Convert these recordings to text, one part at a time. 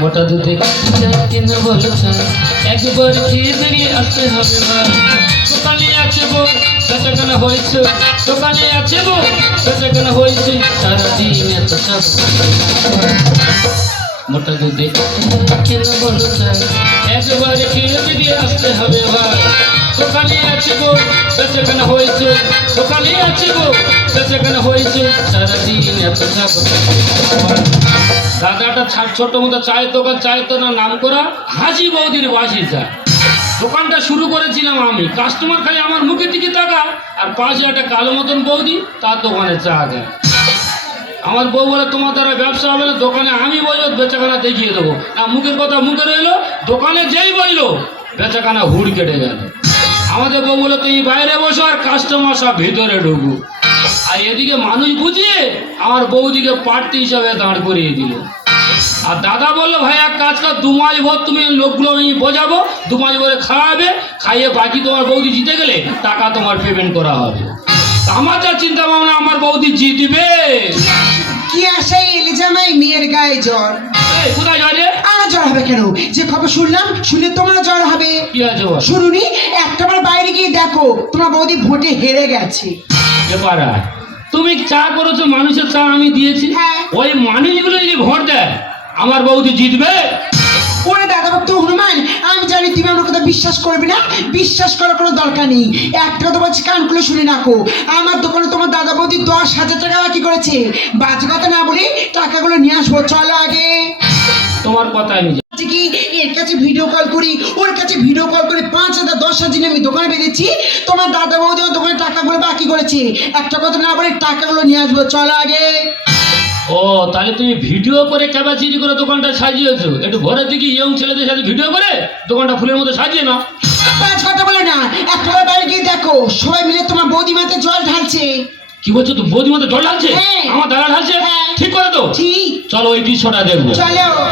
মোটা দুধে বলো চাই একবার খেয়ে বেরিয়ে আসতে হবে ভাই দোকানে আছে বউ, বেচাকেনা হয়েছে। দোকানে আছে বউ, বেচাকেনা হয়েছে। সারাদিন এত সব মোটা দুধে কিনে বলো একবার খেয়ে বেরিয়ে আসতে হবে ভাই দোকানে আছে বউ, বেচাকেনা হয়েছে। দোকানে আছে বউ বেচাকেনা হয়েছে সারাদিন এত দাদাটা ছা- ছোট মতো চায়ের দোকান চায়ের দোকান নাম করা হাজি বৌদির বাসি চা দোকানটা শুরু করেছিলাম আমি। কাস্টমার খালি আমার মুখের দিকে তাকা আর পাশে একটা কালো মতন বৌদি তার দোকানে চা দেয়। আমার বউ বলে, তোমার দ্বারা ব্যবসা হবে না, দোকানে আমি বলব বেচাখানা দেখিয়ে দেবো। না, মুখের কথা মুখে রইল দোকানে যেই বলল বেচাখানা হুড় কেটে গেল। আমাদের বউ বলে, তুমি বাইরে বসো আর কাস্টমার সব ভিতরে ঢুকু। আর এদিকে মানুষ বুঝিয়ে আমার বৌদিকে পার্টি হিসাবে দাঁড় করিয়ে দিল। আর দাদা বলল ভাই এক কাজ কর দু মাস ভর তুমি লোকগুলো আমি বোঝাবো দু মাস ভরে খাওয়াবে খাইয়ে বাকি তোমার বৌদি জিতে গেলে টাকা তোমার পেমেন্ট করা হবে। আমার যা চিন্তা ভাবনা আমার বৌদি জিতবে। কি আশাই এলি জামাই মেয়ের গায়ে জ্বর? কোথায় যাবে আমার জ্বর হবে কেন? যে খবর শুনলাম শুনে তোমার জ্বর হবে। কি আছে বল শুনুনি একটাবার বাইরে গিয়ে দেখো তোমার বৌদি ভোটে হেরে গেছে। তুমি চা করেছ মানুষের চা আমি দিয়েছি। হ্যাঁ। ওই মানুষগুলো যদি ভোট দেয় আমার বৌদি জিতবে। ওরে দাদা ভক্ত হনুমান আমি জানি তুমি আমার কথা বিশ্বাস করবে না। বিশ্বাস করার কোনো দরকার নেই। একটা কথা বলছি কান খুলে শুনে রাখো। আমার দোকানে তোমার দাদা বৌদি দশ হাজার টাকা বাকি করেছে। বাজে কথা না বলে টাকাগুলো নিয়ে আসব চলো আগে। তোমার কথা আমি। কি এর কাছে ভিডিও কল করি ওর কাছে ভিডিও কল করে পাঁচ হাজার দশ হাজার আমি দোকানে বেঁধেছি তোমার দাদা বৌদি দোকানে টাকাগুলো বাকি করেছে। একটা কথা না বলে টাকাগুলো নিয়ে আসব চলো আগে। ও তাহলে তুমি ভিডিও করে ক্যাপাসিটি করে দোকানটা সাজিয়েছো? একটু ঘরের দিকে ইয়ং ছেলেদের সাথে ভিডিও করে দোকানটা ফুলের মতো সাজিয়ে না পাঁচ কথা বলে না একটা বাইরে গিয়ে দেখো সবাই মিলে তোমার বৌদি মাতে জল ঢালছে। কি বলছো তো বৌদি মতো জল ঢালছে? হ্যাঁ। আমার দাদা ঢালছে? হ্যাঁ। ঠিক করে তো? চলো ওই দৃশ্যটা দেখব। চলো। ও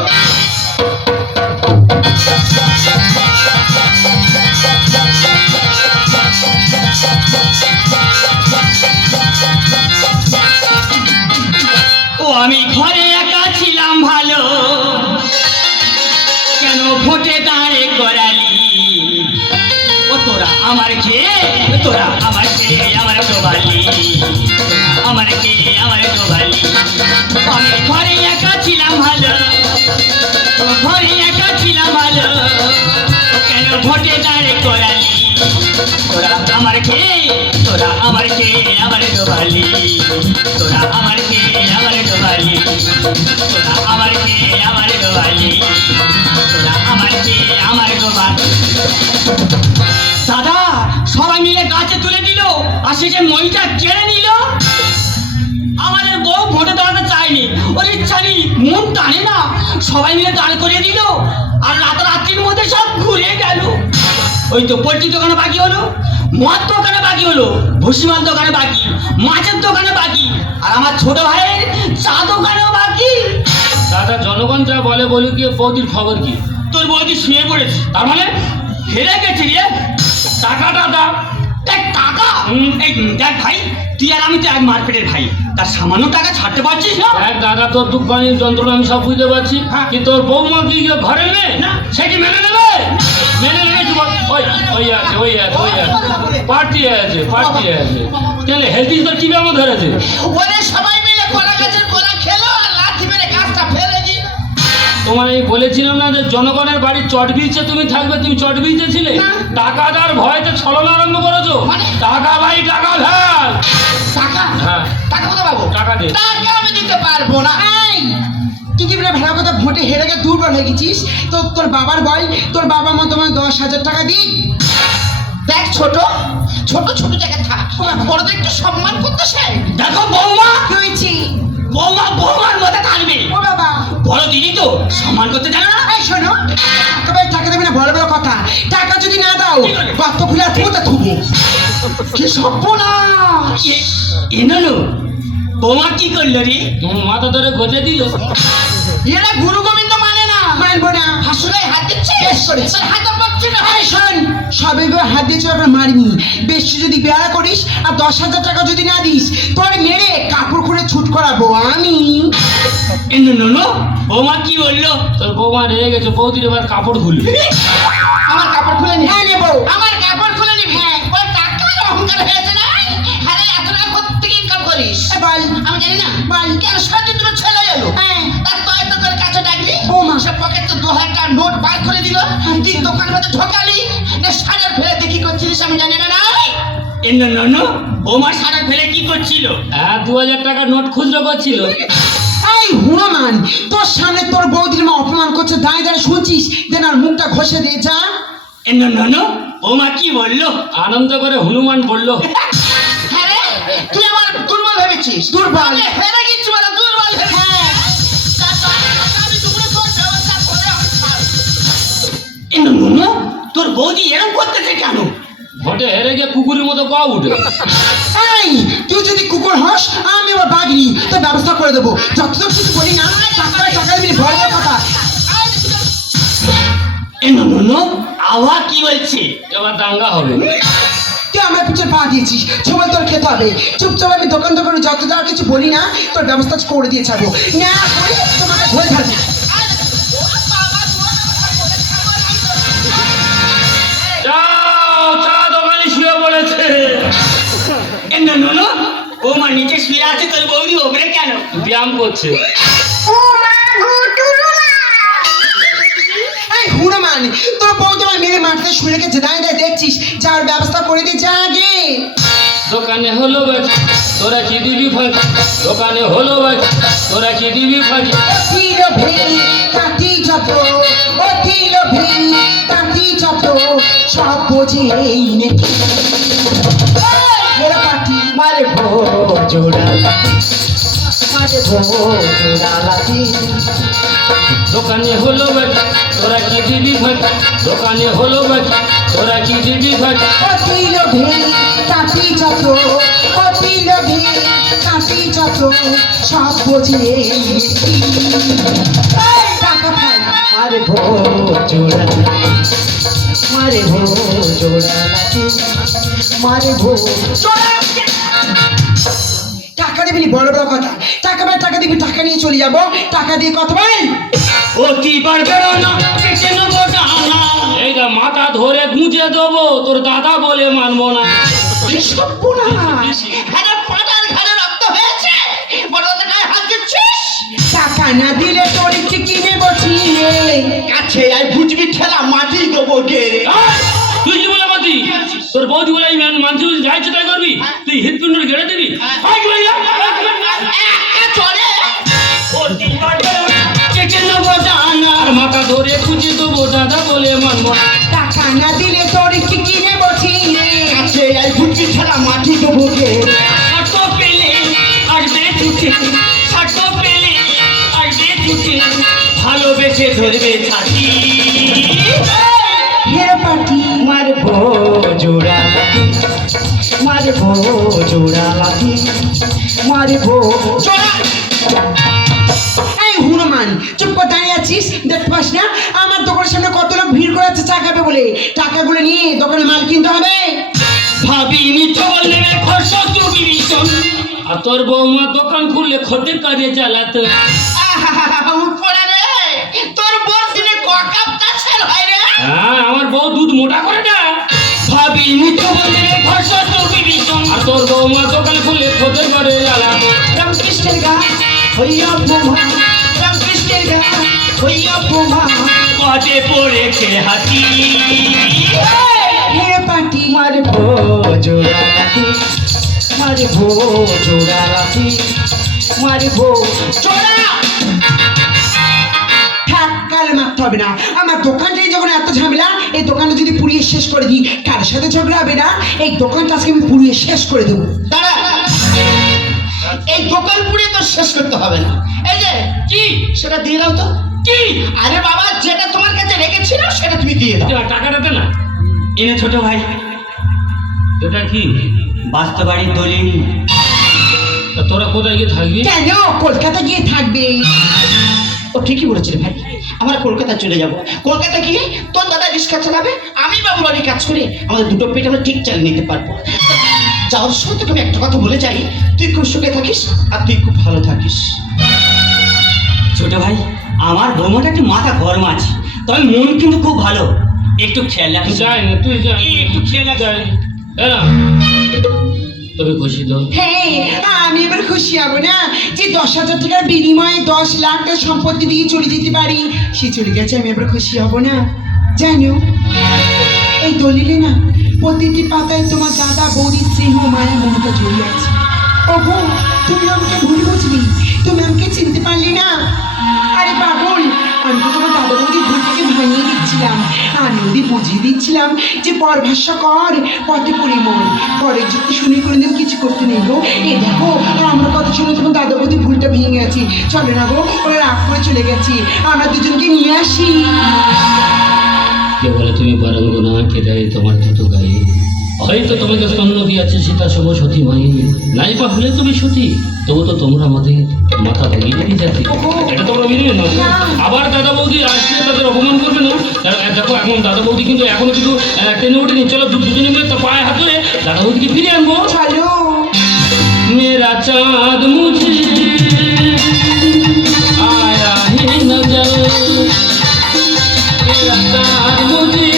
তোরা আমার দাদা সবাই মিলে গাছে তুলে দিল। আর যে মইটা কেড়ে ভোটে দাঁড়াতে চায়নি ওর ইচ্ছা নেই। মন টানে না। সবাই মিলে দাঁড় করিয়ে দিল। আর রাতারাত্রির মধ্যে সব ঘুরে গেল। ওই তো পোলট্রি দোকানে বাকি হলো মদ দোকানে বাকি হলো ভুসিমাল দোকানে বাকি মাছের দোকানে বাকি আর আমার ছোট ভাইয়ের চা দোকানেও বাকি। দাদা জনগণ যা বলে বলি কি বৌদির খবর কি? তোর বৌদি শুয়ে পড়েছে। তার মানে হেরে গেছে রে। টাকাটা। এই দেখ ভাই তুই আর আমি তো এক মার্কেটের ভাই। তার সামান্য টাকা ছাড়তে পারছিস না? দেখ দাদা তোর দুঃখ বাণী যন্ত্রণা আমি সব বুঝতে পারছি। কি তোর তোর বৌমা কি গিয়ে ঘরে নেই না। সে কি মেনে নেবে? মেনে নেবে? ওই ওই আছে ওই আছে ওই আছে। পার্টি আছে পার্টি আছে। কেন হেলথ তো কি ব্যামো ধরেছে? ওদের সবাই তোমার এই বলেছিলাম না যে জনগণের বাড়ি চট বিলছে তুমি থাকবে তুমি চট বিলছে ছিলে টাকা দেওয়ার ভয়তে ছলনা আরম্ভ করেছ। টাকা ভাই টাকা ভ্যাল টাকা? হ্যাঁ। টাকা কোথায় পাবো? টাকা দে। টাকা আমি দিতে পারব না। তুই কি বলে ভালো কথা ভোটে হেরে গিয়ে দুর্বল হয়ে গেছিস? তো তোর বাবার বল তোর বাবা মা তোমায় দশ হাজার টাকা দিই দেখ ছোট ছোট ছোট জায়গায় থাক। বড়দের একটু সম্মান সম্মান করতে জানো না? এই শোনো একেবারে টাকা দেবে না বড় বড় কথা। টাকা যদি না দাও? গর্ত খুলে আর থুবো থুবো। কি সর্বনাশ! এনালো বৌমা কি করল রে? মাথা ধরে গজে দিল। এরা গুরু গোবিন্দ মানে না। মানবো না। হাসুরাই হাত দিচ্ছে। হাত সবে এবার হাত দিয়ে চলে মারিনি বেশি যদি বেড়া করিস আর দশ হাজার টাকা যদি না দিস তোর মেরে কাপড় খুলে ছুট করাবো। আমি বৌমা কি বলল? তোর বৌমা রেগে গেছে বৌদির এবার কাপড় খুলবে। আমার কাপড় খুলে নি। হ্যাঁ নেব। আমার কাপড় খুলে নিবি ওই টাকার অহংকার হয়েছে না আরে এত টাকা কোথেকে ইনকাম করিস? বল। আমি জানি না। বল। কেন সাথে দুটো ছেলে এলো। হ্যাঁ। তার তো তোর কাছে ডাকলি। বৌমা। সে পকেটে দু হাজার নোট বার করে দিল। তুই দোকান মধ্যে ঢোকালি। আমি জানি না নো নো বৌমা সারা ফেলে কি করছিল হ্যাঁ দু হাজার টাকা নোট খুচরো করছিল এই হুড়মান তোর সামনে তোর বৌদির মা অপমান করছে দাঁড়িয়ে দাঁড়িয়ে শুনছিস দেন আর মুখটা ঘষে দিয়ে যা এ নো নো নো কি বলল আনন্দ করে হনুমান পড়ল হ্যাঁ রে তুই আমার দুর্বল ভেবেছিস দুর্বল। আমি হেরে গেছি বলে দুর্বল ভেবেছিস হ্যাঁ। তা তো আমি দুপুরে তোর ব্যবস্থা করে আমি ছাড়বো। এ নো নো নো তোর বৌদি এরকম করতেছে কেন হেরে গিয়ে কুকুরের মতো ক উঠে। এই তুই যদি কুকুর হস আমি আবার বাগিনি তোর ব্যবস্থা করে দেবো। যতদূর কিছু বলি না টাকা টাকা দিবি ভয় কথা। আওয়া কি বলছে? এবার দাঙ্গা হবে। তুই আমার পিছনে পা দিয়েছিস ছবল তোর খেতে হবে। চুপচাপ আমি দোকান দোকানে যত যা কিছু বলি না তোর ব্যবস্থা করে দিয়ে যাব। না করে তোমাকে ভয় থাকবে এ নো নো নো নিচে শুয়ে আছে তোর বৌদি ওপরে কেন? ব্যায়াম করছে। এই হুড়মান তোর বউ তোমার মেরে মারতে শুনে রেখেছে দাঁড়িয়ে দাঁড়িয়ে দেখছিস? যাওয়ার ব্যবস্থা করে দিয়ে যা আগে। দোকানে হলো তোরা কি দিবি ফাঁকি দোকানে হলো বাকি তোরা কি দিবি ফাঁকি অতিল ভিড় তাঁতি যত অতিল ভিড় তাঁতি যত সব বোঝে এই নেকি। দোকানে হলো বাকি তোরা কি দিবি ফাঁকি দোকানে হলো বাকি তোরা কি দিবি ফাঁকি অতিল ভিড় তাঁতি যত অতিল ভিড় তাঁতি যত সব বোঝে মারে ভো জোড়া মারে ভো জোড়া মারে ভো জোড়া দিবি বড় বড় কথা। টাকা পাই টাকা দিবি টাকা নিয়ে চলে যাব। টাকা দিয়ে কত বল অতি পারবে না কেটে নেব ডানা এইটা মাথা ধরে গুঁজে দেবো তোর দাদা বলে মানবো না। সর্বনাশ। আরে পাটার ঘাড়ে রক্ত হয়েছে। বড় গায়ে হাত দিচ্ছিস? টাকা না দিলে তোর কি কিনে বসিয়ে কাছে আয় বুঝবি ঠেলা মাটি দেবো গেরে তুই কি বলে তোর বৌদি বলে মান- বুঝি যাইছে তাই করবি? তুই হৃৎপিণ্ডের গেড়ে দিবি? আর মাথা ধরে গুঁজে দেবো দাদা বলে মানবো না টাকা না দিলে তোর কি কিনে বসিয়ে কাছে আয় বুঝবি ঠেলা মাটি ছাটো পেলে আসবে ছুটে। ছাটো পেলে আসবে ছুটে। ভালোবেসে ধরবে ছাতি। হে পাটি মারবো জোড়া আছিস? দেখতে না, আমার দোকানের সামনে কত লোক ভিড় করে আছে, চা খাবে বলে। টাকাগুলো নিয়ে দোকানে মাল কিনতে হবে। ভাবিনি চল নেবে খরচা তুমি আর তোর বৌমা দোকান খুললে খদ্দের কাজে চালাতো উপরে রে তোর বোর দিনে ককাপ চাষের হয় আমার বউ দুধ মোটা করে না? নেবে খরচা তুমি ভীষণ আর তোর বৌমা দোকান খদ্দের করে চালাতো রামকৃষ্ণের গা হইয়া বোমা রামকৃষ্ণের গা হইয়া বোমা পড়েছে হাতি। হে পাটি মারবো জোড়া লাঠি মারবো জোড়া লাঠি মারবো চড়া থাক কাল মারতে হবে না। আমার এত ঝামেলা এই দোকানটা যদি পুড়িয়ে শেষ করে দিই কার সাথে ঝগড়া হবে না? এই দোকানটা আজকে আমি পুড়িয়ে শেষ করে দেবো। দাঁড়া। এই দোকান পুড়ে তো শেষ করতে হবে না। এই যে কি? সেটা দিয়ে দাও তো। কি? আরে বাবা যেটা তোমার কাছে রেখেছিল সেটা তুমি দিয়ে দাও। টাকাটা দে না। এনে ছোট ভাই। এটা কি? বাস্তবাড়ির দলিল। তা তোরা কোথায় গিয়ে থাকবি? কেন? কলকাতা গিয়ে থাকবে। ও ঠিকই বলেছিল ভাই। আমরা কলকাতা চলে যাব। কলকাতা গিয়ে তোর দাদা রিক্সা চালাবে আমি বাবু বাড়ি কাজ করে আমাদের দুটো পেট আমরা ঠিক চালিয়ে নিতে পারব। যাওয়ার সময় তোকে আমি একটা কথা বলে যাই তুই খুব সুখে থাকিস আর তুই খুব ভালো থাকিস। ছোট ভাই আমার বৌমাটা একটু মাথা গরম আছে তবে মন কিন্তু খুব ভালো। একটু খেয়াল রাখিস। যাই না তুই একটু খেয়ে রাখ। তবে খুশি তো। হ্যাঁ আমি এবার খুশি হব না যে দশ হাজার টাকার বিনিময়ে দশ লাখ টাকা সম্পত্তি দিয়ে চলে যেতে পারি। সে চলে গেছে, আমি এবার খুশি হব না। জানো, এই দলিলে না প্রতিটি পাতায় তোমার দাদা, বৌদি, স্নেহ, মায়া, মমতা জড়িয়ে আছে। ওহো তুমি আমাকে ভুল বুঝলি? ওদের বুঝিয়ে দিচ্ছিলাম যে পর ভাষা কর, পথে পরিমল পরের যুক্তি শুনে কোনোদিন কিছু করতে নেই গো। এ দেখো, আমার কথা শুনে তোমার দাদা বৌদি ভুলটা ভেঙে গেছি। চলে না গো, ওরা রাগ করে চলে গেছি। আমরা দুজনকে নিয়ে আসি। কে বলে তুমি বারঙ্গ না কে দেয় তোমার দুটো গায়ে? হয়তো তোমাকে স্বর্ণ দিয়েছে সীতা শুভ সতী মাই নাই বা হলে তুমি সতী, তবু তো তোমরা আমাদের মাথা ভেঙে দিয়ে যাচ্ছে এটা তোমরা মেনে না আবার দাদা বৌদি আসলে তাদের অপমান করবে না তারা- দেখো এখন দাদা বৌদি কিন্তু এখনো কিন্তু আহ, ট্রেনে ওঠেনি চলো দু- দুজনে মিলে তো পায়ে হাত ধরে দাদা বৌদিকে ফিরে আনবো চলো मेरा चाँद मुझे आया ही नजर मेरा चाँद मुझे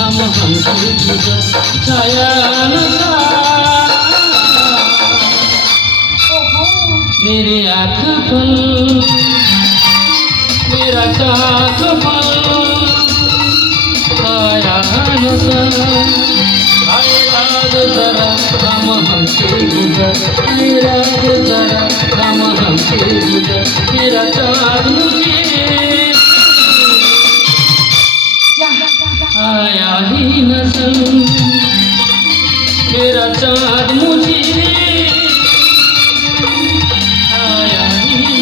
हम हमसे गुजर छाया नशा मेरे आँख पर मेरा कांख पर आया नजर आए रात जरा हम हमसे गुजर आए रात जरा हम हमसे गुजर मेरा चाँद मुझे संग मेरा चाँद मुझे आया ही